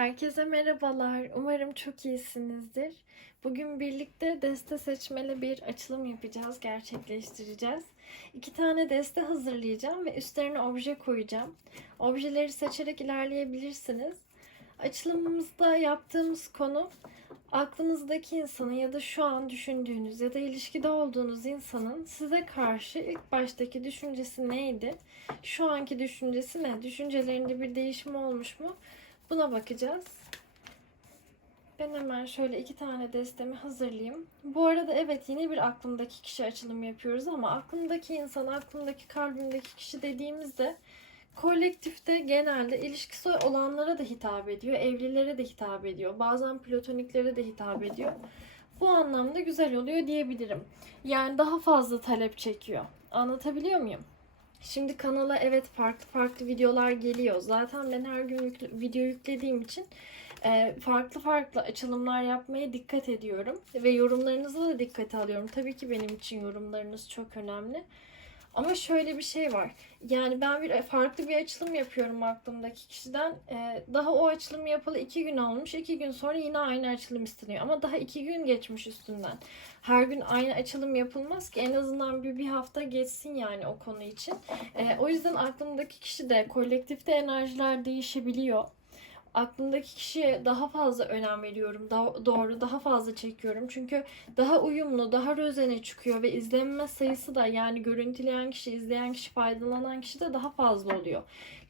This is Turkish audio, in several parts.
Herkese merhabalar. Umarım çok iyisinizdir. Bugün birlikte deste seçmeli bir açılım yapacağız, gerçekleştireceğiz. İki tane deste hazırlayacağım ve üstlerine obje koyacağım. Objeleri seçerek ilerleyebilirsiniz. Açılımımızda yaptığımız konu aklınızdaki insanın ya da şu an düşündüğünüz ya da ilişkide olduğunuz insanın size karşı ilk baştaki düşüncesi neydi? Şu anki düşüncesi ne? Düşüncelerinde bir değişim olmuş mu? Buna bakacağız. Ben hemen şöyle iki tane destemi hazırlayayım. Bu arada evet yine bir aklımdaki kişi açılımı yapıyoruz ama aklımdaki insan, aklımdaki kalbimdeki kişi dediğimizde kolektifte genelde ilişkisi olanlara da hitap ediyor, evlilere de hitap ediyor, bazen platoniklere de hitap ediyor. Bu anlamda güzel oluyor diyebilirim. Yani daha fazla talep çekiyor. Anlatabiliyor muyum? Şimdi kanala evet farklı farklı videolar geliyor. Zaten ben her gün yükle- video yüklediğim için e, farklı farklı açılımlar yapmaya dikkat ediyorum. Ve yorumlarınızı da dikkate alıyorum. Tabii ki benim için yorumlarınız çok önemli. Ama şöyle bir şey var. Yani ben bir farklı bir açılım yapıyorum aklımdaki kişiden. E, daha o açılımı yapalı iki gün olmuş. iki gün sonra yine aynı açılım isteniyor. Ama daha iki gün geçmiş üstünden. Her gün aynı açılım yapılmaz ki en azından bir, bir hafta geçsin yani o konu için. E, o yüzden aklımdaki kişi de kolektifte enerjiler değişebiliyor. Aklımdaki kişiye daha fazla önem veriyorum. Daha, doğru daha fazla çekiyorum. Çünkü daha uyumlu, daha rozene çıkıyor ve izlenme sayısı da yani görüntüleyen kişi, izleyen kişi, faydalanan kişi de daha fazla oluyor.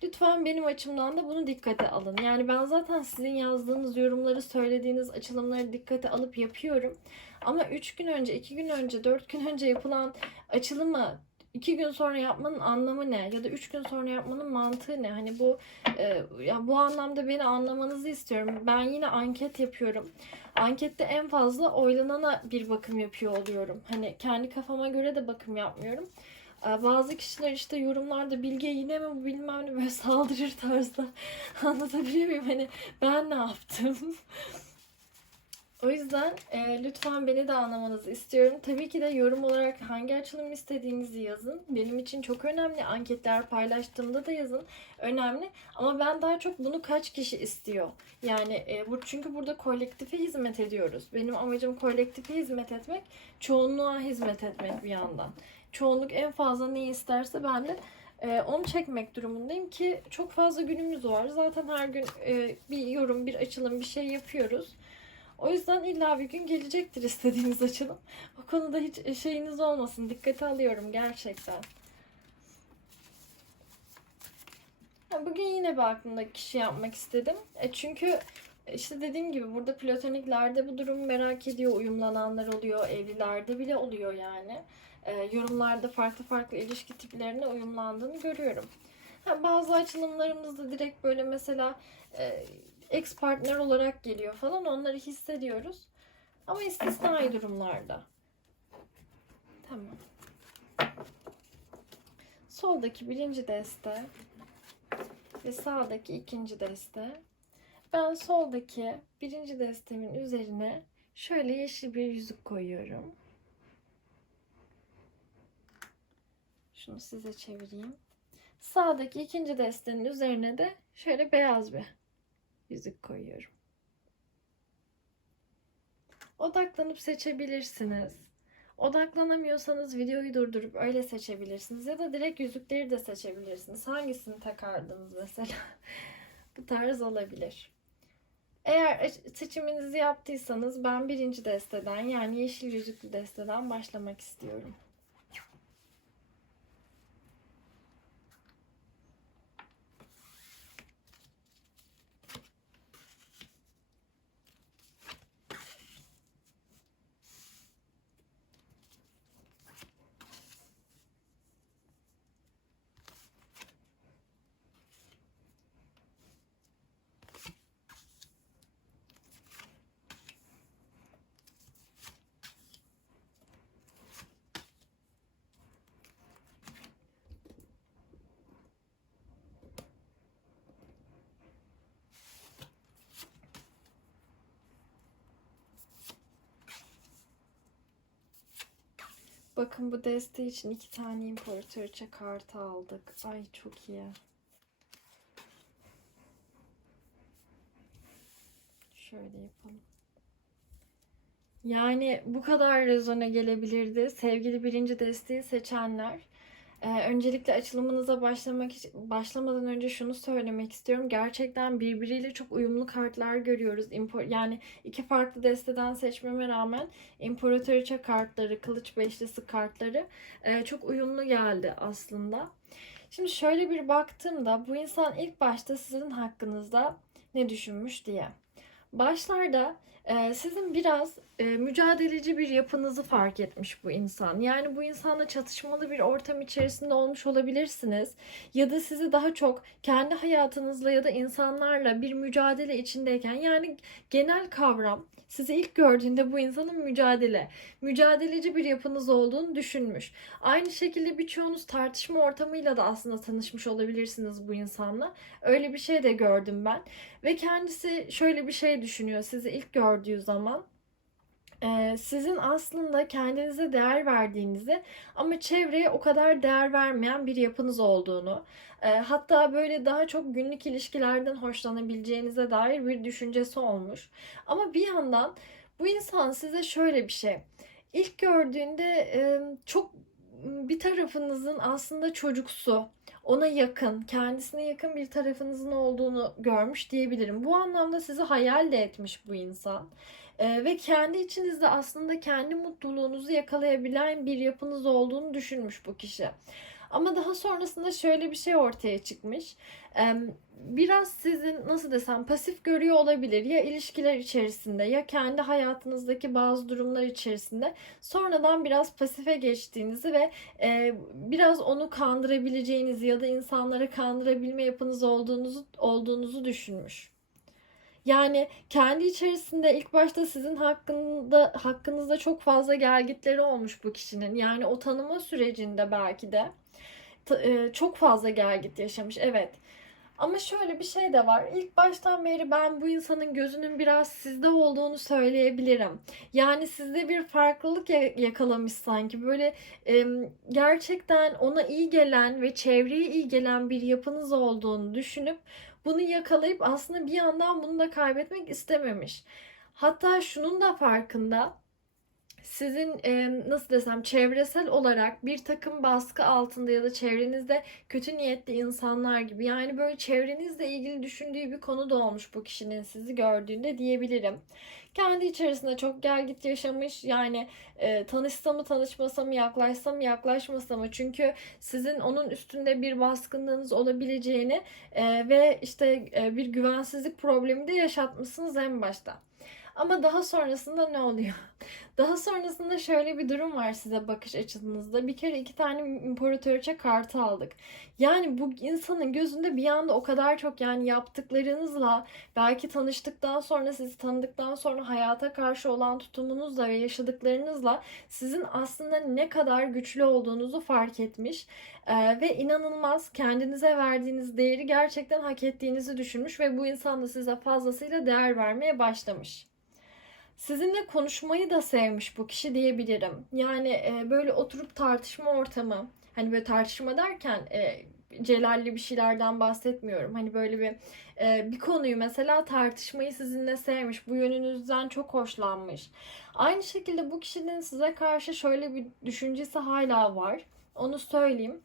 Lütfen benim açımdan da bunu dikkate alın. Yani ben zaten sizin yazdığınız yorumları, söylediğiniz açılımları dikkate alıp yapıyorum. Ama 3 gün önce, 2 gün önce, 4 gün önce yapılan açılımı iki gün sonra yapmanın anlamı ne? Ya da üç gün sonra yapmanın mantığı ne? Hani bu e, ya bu anlamda beni anlamanızı istiyorum. Ben yine anket yapıyorum. Ankette en fazla oylanana bir bakım yapıyor oluyorum. Hani kendi kafama göre de bakım yapmıyorum. E, Bazı kişiler işte yorumlarda Bilge yine mi bu bilmem ne böyle saldırır tarzda anlatabiliyor muyum? Hani ben ne yaptım? O yüzden e, lütfen beni de anlamanızı istiyorum. Tabii ki de yorum olarak hangi açılım istediğinizi yazın. Benim için çok önemli. Anketler paylaştığımda da yazın. Önemli. Ama ben daha çok bunu kaç kişi istiyor? Yani e, bu çünkü burada kolektife hizmet ediyoruz. Benim amacım kolektife hizmet etmek, çoğunluğa hizmet etmek bir yandan. Çoğunluk en fazla ne isterse ben de e, onu çekmek durumundayım ki çok fazla günümüz var. Zaten her gün e, bir yorum, bir açılım, bir şey yapıyoruz. O yüzden illa bir gün gelecektir istediğiniz açılım. O konuda hiç şeyiniz olmasın. Dikkate alıyorum gerçekten. Bugün yine bir aklımdaki kişi yapmak istedim. E çünkü işte dediğim gibi burada platoniklerde bu durumu merak ediyor. Uyumlananlar oluyor. Evlilerde bile oluyor yani. E, yorumlarda farklı farklı ilişki tiplerine uyumlandığını görüyorum. Ha, bazı açılımlarımızda direkt böyle mesela e, ex partner olarak geliyor falan onları hissediyoruz. Ama istisnai durumlarda. Tamam. Soldaki birinci deste ve sağdaki ikinci deste. Ben soldaki birinci destemin üzerine şöyle yeşil bir yüzük koyuyorum. Şunu size çevireyim. Sağdaki ikinci destenin üzerine de şöyle beyaz bir yüzük koyuyorum. Odaklanıp seçebilirsiniz. Odaklanamıyorsanız videoyu durdurup öyle seçebilirsiniz. Ya da direkt yüzükleri de seçebilirsiniz. Hangisini takardınız mesela? Bu tarz olabilir. Eğer seçiminizi yaptıysanız ben birinci desteden yani yeşil yüzüklü desteden başlamak istiyorum. Bakın bu deste için iki tane imparatoriçe kartı aldık. Ay çok iyi. Şöyle yapalım. Yani bu kadar rezone gelebilirdi. Sevgili birinci desteği seçenler. Ee, öncelikle açılımınıza başlamak başlamadan önce şunu söylemek istiyorum. Gerçekten birbiriyle çok uyumlu kartlar görüyoruz. İmpor, yani iki farklı desteden seçmeme rağmen İmparatoriçe kartları, Kılıç Beşlisi kartları e, çok uyumlu geldi aslında. Şimdi şöyle bir baktığımda bu insan ilk başta sizin hakkınızda ne düşünmüş diye. Başlarda e, sizin biraz e, mücadeleci bir yapınızı fark etmiş bu insan. Yani bu insanla çatışmalı bir ortam içerisinde olmuş olabilirsiniz. Ya da sizi daha çok kendi hayatınızla ya da insanlarla bir mücadele içindeyken yani genel kavram sizi ilk gördüğünde bu insanın mücadele, mücadeleci bir yapınız olduğunu düşünmüş. Aynı şekilde birçoğunuz tartışma ortamıyla da aslında tanışmış olabilirsiniz bu insanla. Öyle bir şey de gördüm ben. Ve kendisi şöyle bir şey düşünüyor sizi ilk gördüğü zaman. Sizin aslında kendinize değer verdiğinizi ama çevreye o kadar değer vermeyen bir yapınız olduğunu, hatta böyle daha çok günlük ilişkilerden hoşlanabileceğinize dair bir düşüncesi olmuş. Ama bir yandan bu insan size şöyle bir şey. İlk gördüğünde çok bir tarafınızın aslında çocuksu, ona yakın, kendisine yakın bir tarafınızın olduğunu görmüş diyebilirim. Bu anlamda sizi hayal de etmiş bu insan. Ee, ve kendi içinizde aslında kendi mutluluğunuzu yakalayabilen bir yapınız olduğunu düşünmüş bu kişi. Ama daha sonrasında şöyle bir şey ortaya çıkmış. Biraz sizin nasıl desem pasif görüyor olabilir ya ilişkiler içerisinde ya kendi hayatınızdaki bazı durumlar içerisinde sonradan biraz pasife geçtiğinizi ve e, biraz onu kandırabileceğinizi ya da insanları kandırabilme yapınız olduğunuzu olduğunuzu düşünmüş. Yani kendi içerisinde ilk başta sizin hakkında hakkınızda çok fazla gelgitleri olmuş bu kişinin. Yani o tanıma sürecinde belki de e, çok fazla gelgit yaşamış. Evet. Ama şöyle bir şey de var. İlk baştan beri ben bu insanın gözünün biraz sizde olduğunu söyleyebilirim. Yani sizde bir farklılık yakalamış sanki. Böyle e, gerçekten ona iyi gelen ve çevreye iyi gelen bir yapınız olduğunu düşünüp bunu yakalayıp aslında bir yandan bunu da kaybetmek istememiş. Hatta şunun da farkında sizin e, nasıl desem çevresel olarak bir takım baskı altında ya da çevrenizde kötü niyetli insanlar gibi yani böyle çevrenizle ilgili düşündüğü bir konu da olmuş bu kişinin sizi gördüğünde diyebilirim. Kendi içerisinde çok gel git yaşamış yani e, tanışsa mı tanışmasa mı yaklaşsa mı yaklaşmasa mı çünkü sizin onun üstünde bir baskınlığınız olabileceğini e, ve işte e, bir güvensizlik problemi de yaşatmışsınız en başta. Ama daha sonrasında ne oluyor? Daha sonrasında şöyle bir durum var size bakış açınızda. Bir kere iki tane imparatoriçe kartı aldık. Yani bu insanın gözünde bir anda o kadar çok yani yaptıklarınızla belki tanıştıktan sonra sizi tanıdıktan sonra hayata karşı olan tutumunuzla ve yaşadıklarınızla sizin aslında ne kadar güçlü olduğunuzu fark etmiş. Ee, ve inanılmaz kendinize verdiğiniz değeri gerçekten hak ettiğinizi düşünmüş ve bu insan da size fazlasıyla değer vermeye başlamış. Sizinle konuşmayı da sevmiş bu kişi diyebilirim. Yani e, böyle oturup tartışma ortamı, hani böyle tartışma derken e, celalli bir şeylerden bahsetmiyorum. Hani böyle bir e, bir konuyu mesela tartışmayı sizinle sevmiş. Bu yönünüzden çok hoşlanmış. Aynı şekilde bu kişinin size karşı şöyle bir düşüncesi hala var. Onu söyleyeyim.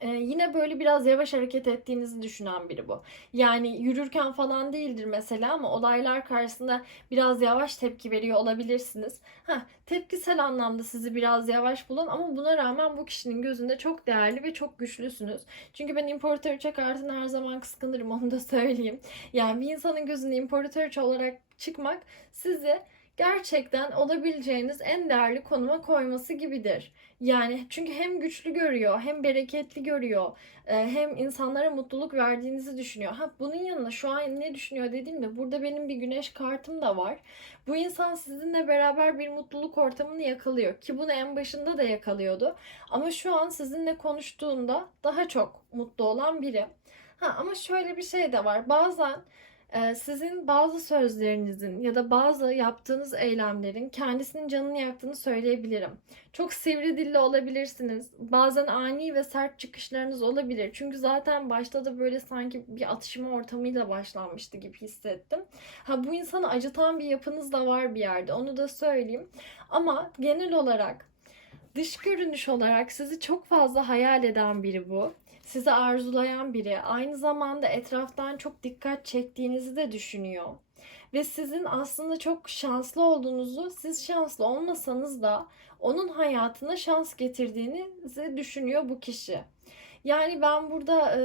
Ee, yine böyle biraz yavaş hareket ettiğinizi düşünen biri bu. Yani yürürken falan değildir mesela ama olaylar karşısında biraz yavaş tepki veriyor olabilirsiniz. Heh, tepkisel anlamda sizi biraz yavaş bulan ama buna rağmen bu kişinin gözünde çok değerli ve çok güçlüsünüz. Çünkü ben imparatoriçe kartını her zaman kıskanırım onu da söyleyeyim. Yani bir insanın gözünde imparatoriçe olarak çıkmak sizi gerçekten olabileceğiniz en değerli konuma koyması gibidir. Yani çünkü hem güçlü görüyor, hem bereketli görüyor, e, hem insanlara mutluluk verdiğinizi düşünüyor. Ha bunun yanında şu an ne düşünüyor dediğimde burada benim bir güneş kartım da var. Bu insan sizinle beraber bir mutluluk ortamını yakalıyor ki bunu en başında da yakalıyordu. Ama şu an sizinle konuştuğunda daha çok mutlu olan biri. Ha ama şöyle bir şey de var. Bazen sizin bazı sözlerinizin ya da bazı yaptığınız eylemlerin kendisinin canını yaktığını söyleyebilirim. Çok sivri dilli olabilirsiniz. Bazen ani ve sert çıkışlarınız olabilir. Çünkü zaten başta da böyle sanki bir atışma ortamıyla başlanmıştı gibi hissettim. Ha bu insanı acıtan bir yapınız da var bir yerde. Onu da söyleyeyim. Ama genel olarak dış görünüş olarak sizi çok fazla hayal eden biri bu sizi arzulayan biri, aynı zamanda etraftan çok dikkat çektiğinizi de düşünüyor. Ve sizin aslında çok şanslı olduğunuzu, siz şanslı olmasanız da onun hayatına şans getirdiğinizi düşünüyor bu kişi. Yani ben burada e,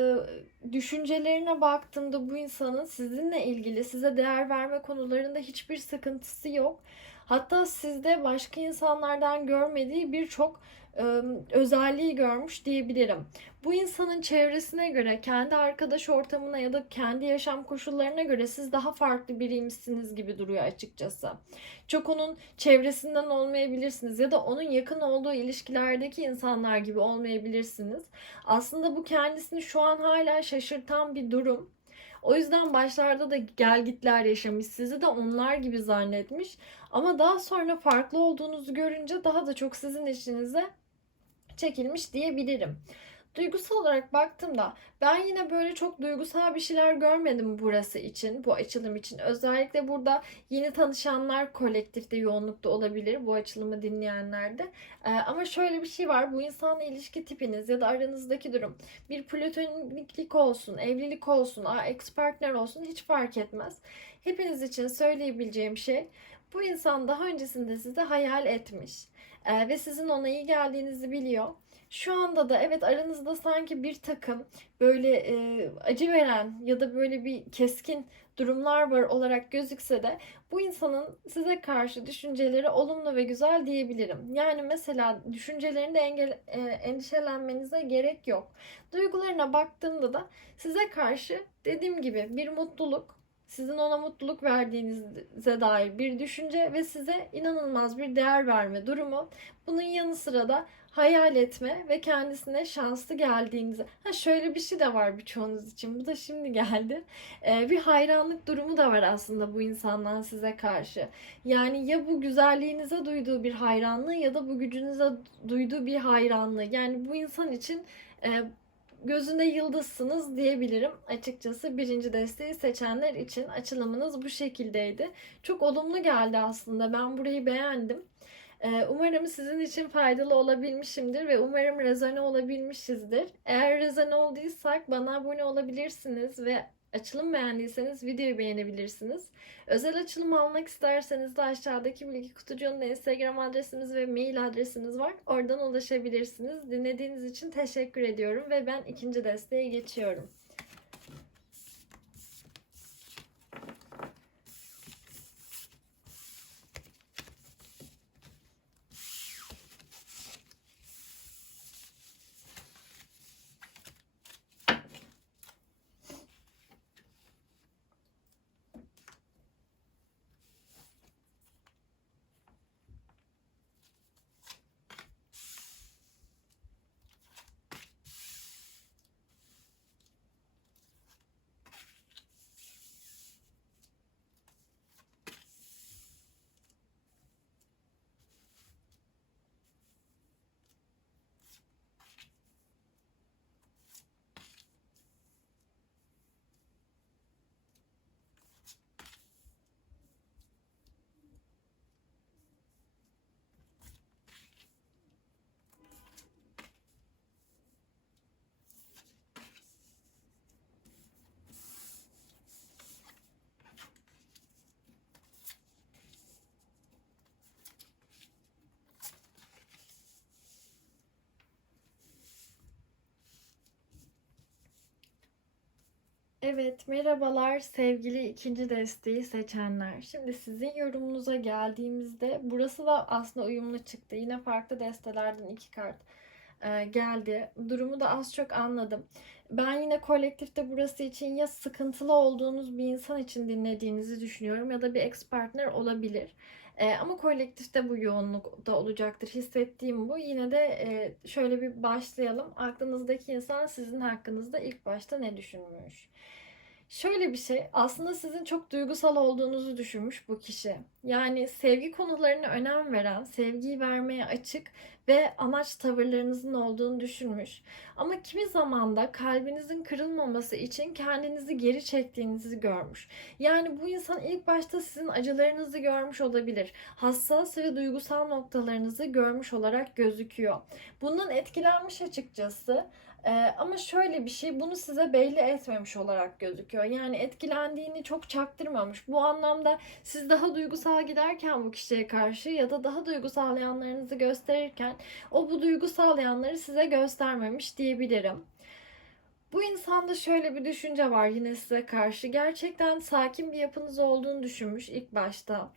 düşüncelerine baktığımda bu insanın sizinle ilgili size değer verme konularında hiçbir sıkıntısı yok. Hatta sizde başka insanlardan görmediği birçok özelliği görmüş diyebilirim. Bu insanın çevresine göre, kendi arkadaş ortamına ya da kendi yaşam koşullarına göre siz daha farklı biriymişsiniz gibi duruyor açıkçası. Çok onun çevresinden olmayabilirsiniz ya da onun yakın olduğu ilişkilerdeki insanlar gibi olmayabilirsiniz. Aslında bu kendisini şu an hala şaşırtan bir durum. O yüzden başlarda da gelgitler yaşamış, sizi de onlar gibi zannetmiş. Ama daha sonra farklı olduğunuzu görünce daha da çok sizin işinize çekilmiş diyebilirim. Duygusal olarak baktığımda ben yine böyle çok duygusal bir şeyler görmedim burası için, bu açılım için. Özellikle burada yeni tanışanlar kolektifte yoğunlukta olabilir bu açılımı dinleyenlerde. Ee, ama şöyle bir şey var. Bu insanla ilişki tipiniz ya da aranızdaki durum bir platoniklik olsun, evlilik olsun, ex partner olsun hiç fark etmez. Hepiniz için söyleyebileceğim şey bu insan daha öncesinde sizi hayal etmiş ee, ve sizin ona iyi geldiğinizi biliyor. Şu anda da evet aranızda sanki bir takım böyle e, acı veren ya da böyle bir keskin durumlar var olarak gözükse de bu insanın size karşı düşünceleri olumlu ve güzel diyebilirim. Yani mesela düşüncelerinde engel, e, endişelenmenize gerek yok. Duygularına baktığımda da size karşı dediğim gibi bir mutluluk, sizin ona mutluluk verdiğinize dair bir düşünce ve size inanılmaz bir değer verme durumu. Bunun yanı sıra da hayal etme ve kendisine şanslı geldiğinizi. Ha şöyle bir şey de var birçoğunuz için. Bu da şimdi geldi. Ee, bir hayranlık durumu da var aslında bu insandan size karşı. Yani ya bu güzelliğinize duyduğu bir hayranlığı ya da bu gücünüze duyduğu bir hayranlığı. Yani bu insan için e, gözünde yıldızsınız diyebilirim. Açıkçası birinci desteği seçenler için açılımınız bu şekildeydi. Çok olumlu geldi aslında. Ben burayı beğendim. Ee, umarım sizin için faydalı olabilmişimdir ve umarım rezone olabilmişizdir. Eğer rezone olduysak bana abone olabilirsiniz ve açılım beğendiyseniz videoyu beğenebilirsiniz. Özel açılım almak isterseniz de aşağıdaki bilgi kutucuğunda Instagram adresimiz ve mail adresimiz var. Oradan ulaşabilirsiniz. Dinlediğiniz için teşekkür ediyorum ve ben ikinci desteğe geçiyorum. Evet, merhabalar sevgili ikinci desteği seçenler. Şimdi sizin yorumunuza geldiğimizde burası da aslında uyumlu çıktı. Yine farklı destelerden iki kart e, geldi. Durumu da az çok anladım. Ben yine kolektifte burası için ya sıkıntılı olduğunuz bir insan için dinlediğinizi düşünüyorum ya da bir ex partner olabilir. E, ama kolektifte bu yoğunluk da olacaktır. Hissettiğim bu. Yine de e, şöyle bir başlayalım. Aklınızdaki insan sizin hakkınızda ilk başta ne düşünmüş? Şöyle bir şey, aslında sizin çok duygusal olduğunuzu düşünmüş bu kişi. Yani sevgi konularına önem veren, sevgiyi vermeye açık ve amaç tavırlarınızın olduğunu düşünmüş. Ama kimi zaman da kalbinizin kırılmaması için kendinizi geri çektiğinizi görmüş. Yani bu insan ilk başta sizin acılarınızı görmüş olabilir. Hassas ve duygusal noktalarınızı görmüş olarak gözüküyor. Bundan etkilenmiş açıkçası. Ee, ama şöyle bir şey bunu size belli etmemiş olarak gözüküyor. Yani etkilendiğini çok çaktırmamış. Bu anlamda siz daha duygusal giderken bu kişiye karşı ya da daha duygusal yanlarınızı gösterirken o bu duygusal yanları size göstermemiş diyebilirim. Bu insanda şöyle bir düşünce var yine size karşı. Gerçekten sakin bir yapınız olduğunu düşünmüş ilk başta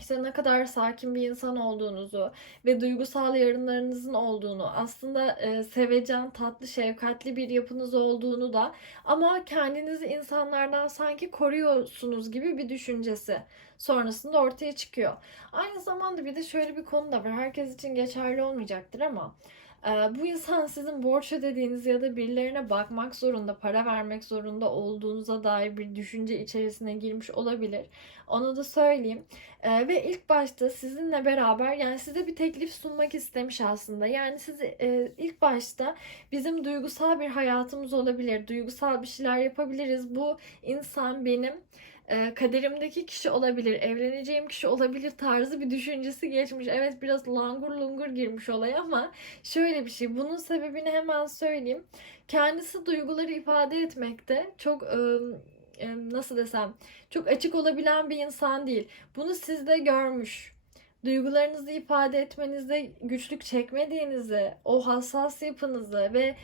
işte ne kadar sakin bir insan olduğunuzu ve duygusal yarınlarınızın olduğunu, aslında e, sevecen, tatlı, şefkatli bir yapınız olduğunu da ama kendinizi insanlardan sanki koruyorsunuz gibi bir düşüncesi sonrasında ortaya çıkıyor. Aynı zamanda bir de şöyle bir konu da var. Herkes için geçerli olmayacaktır ama bu insan sizin borç ödediğiniz ya da birilerine bakmak zorunda, para vermek zorunda olduğunuza dair bir düşünce içerisine girmiş olabilir. Onu da söyleyeyim. Ee, ve ilk başta sizinle beraber yani size bir teklif sunmak istemiş aslında. Yani siz e, ilk başta bizim duygusal bir hayatımız olabilir. Duygusal bir şeyler yapabiliriz. Bu insan benim kaderimdeki kişi olabilir, evleneceğim kişi olabilir tarzı bir düşüncesi geçmiş. Evet biraz langur lungur girmiş olay ama şöyle bir şey. Bunun sebebini hemen söyleyeyim. Kendisi duyguları ifade etmekte çok e, e, nasıl desem çok açık olabilen bir insan değil. Bunu sizde görmüş. Duygularınızı ifade etmenizde güçlük çekmediğinizi, o hassas yapınızı ve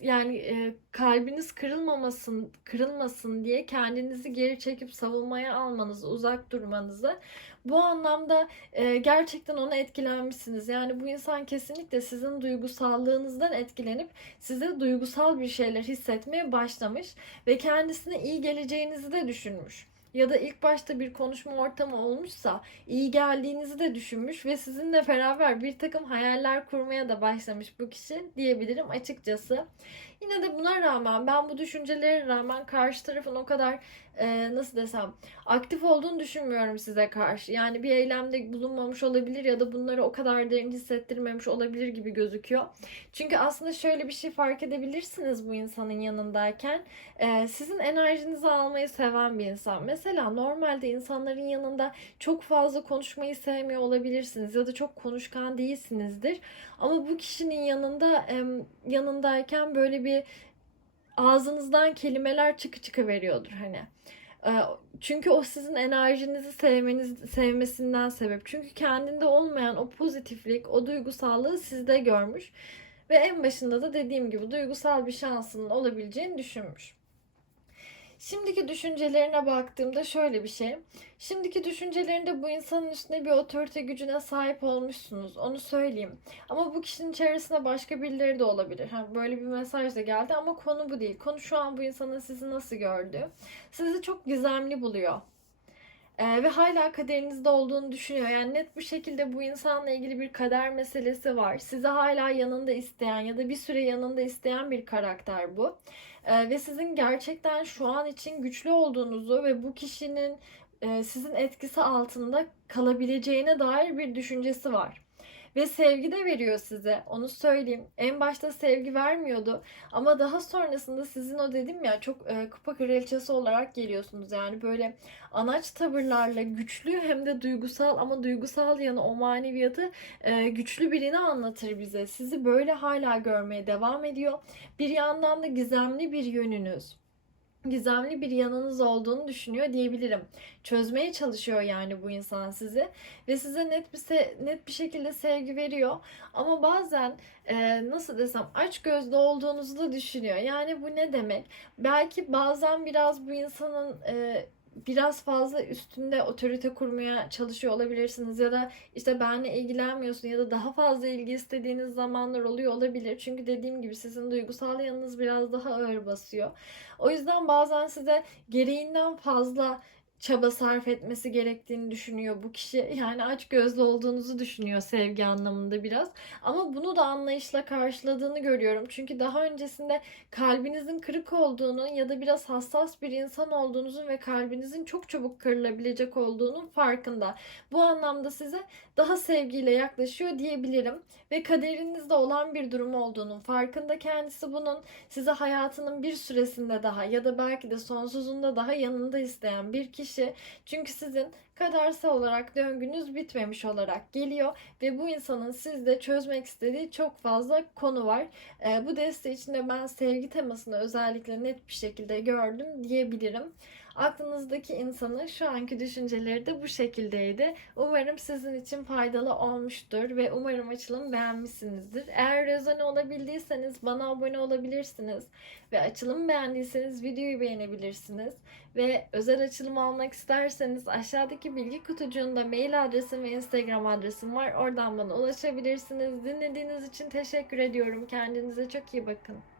yani e, kalbiniz kırılmamasın, kırılmasın diye kendinizi geri çekip savunmaya almanızı, uzak durmanızı bu anlamda e, gerçekten ona etkilenmişsiniz. Yani bu insan kesinlikle sizin duygusallığınızdan etkilenip size duygusal bir şeyler hissetmeye başlamış ve kendisine iyi geleceğinizi de düşünmüş ya da ilk başta bir konuşma ortamı olmuşsa iyi geldiğinizi de düşünmüş ve sizinle beraber bir takım hayaller kurmaya da başlamış bu kişi diyebilirim açıkçası. Yine de buna rağmen ben bu düşüncelere rağmen karşı tarafın o kadar e, nasıl desem aktif olduğunu düşünmüyorum size karşı. Yani bir eylemde bulunmamış olabilir ya da bunları o kadar derin hissettirmemiş olabilir gibi gözüküyor. Çünkü aslında şöyle bir şey fark edebilirsiniz bu insanın yanındayken. E, sizin enerjinizi almayı seven bir insan. Mesela normalde insanların yanında çok fazla konuşmayı sevmiyor olabilirsiniz ya da çok konuşkan değilsinizdir. Ama bu kişinin yanında e, yanındayken böyle bir ağzınızdan kelimeler çıkı çıkı veriyordur hani. Ee, çünkü o sizin enerjinizi sevmeniz sevmesinden sebep. Çünkü kendinde olmayan o pozitiflik, o duygusallığı sizde görmüş ve en başında da dediğim gibi duygusal bir şansının olabileceğini düşünmüş. Şimdiki düşüncelerine baktığımda şöyle bir şey. Şimdiki düşüncelerinde bu insanın üstüne bir otorite gücüne sahip olmuşsunuz. Onu söyleyeyim. Ama bu kişinin çevresinde başka birileri de olabilir. Yani böyle bir mesaj da geldi ama konu bu değil. Konu şu an bu insanın sizi nasıl gördüğü. Sizi çok gizemli buluyor. Ee, ve hala kaderinizde olduğunu düşünüyor. Yani net bir şekilde bu insanla ilgili bir kader meselesi var. Sizi hala yanında isteyen ya da bir süre yanında isteyen bir karakter bu. Ee, ve sizin gerçekten şu an için güçlü olduğunuzu ve bu kişinin e, sizin etkisi altında kalabileceğine dair bir düşüncesi var. Ve sevgi de veriyor size. Onu söyleyeyim. En başta sevgi vermiyordu. Ama daha sonrasında sizin o dedim ya çok e, kupa kraliçesi olarak geliyorsunuz. Yani böyle anaç tavırlarla güçlü hem de duygusal ama duygusal yanı o maneviyatı e, güçlü birini anlatır bize. Sizi böyle hala görmeye devam ediyor. Bir yandan da gizemli bir yönünüz gizemli bir yanınız olduğunu düşünüyor diyebilirim. Çözmeye çalışıyor yani bu insan sizi ve size net bir net bir şekilde sevgi veriyor. Ama bazen e, nasıl desem aç gözlü olduğunuzu da düşünüyor. Yani bu ne demek? Belki bazen biraz bu insanın e, biraz fazla üstünde otorite kurmaya çalışıyor olabilirsiniz ya da işte benle ilgilenmiyorsun ya da daha fazla ilgi istediğiniz zamanlar oluyor olabilir. Çünkü dediğim gibi sizin duygusal yanınız biraz daha ağır basıyor. O yüzden bazen size gereğinden fazla çaba sarf etmesi gerektiğini düşünüyor bu kişi. Yani aç gözlü olduğunuzu düşünüyor sevgi anlamında biraz. Ama bunu da anlayışla karşıladığını görüyorum. Çünkü daha öncesinde kalbinizin kırık olduğunu ya da biraz hassas bir insan olduğunuzun ve kalbinizin çok çabuk kırılabilecek olduğunun farkında. Bu anlamda size daha sevgiyle yaklaşıyor diyebilirim ve kaderinizde olan bir durum olduğunun farkında kendisi bunun size hayatının bir süresinde daha ya da belki de sonsuzunda daha yanında isteyen bir kişi. Çünkü sizin kadersel olarak döngünüz bitmemiş olarak geliyor ve bu insanın sizde çözmek istediği çok fazla konu var. Ee, bu deste içinde ben sevgi temasını özellikle net bir şekilde gördüm diyebilirim. Aklınızdaki insanın şu anki düşünceleri de bu şekildeydi. Umarım sizin için faydalı olmuştur ve umarım açılımı beğenmişsinizdir. Eğer rezone olabildiyseniz bana abone olabilirsiniz ve açılımı beğendiyseniz videoyu beğenebilirsiniz. Ve özel açılım almak isterseniz aşağıdaki bilgi kutucuğunda mail adresim ve Instagram adresim var. Oradan bana ulaşabilirsiniz. Dinlediğiniz için teşekkür ediyorum. Kendinize çok iyi bakın.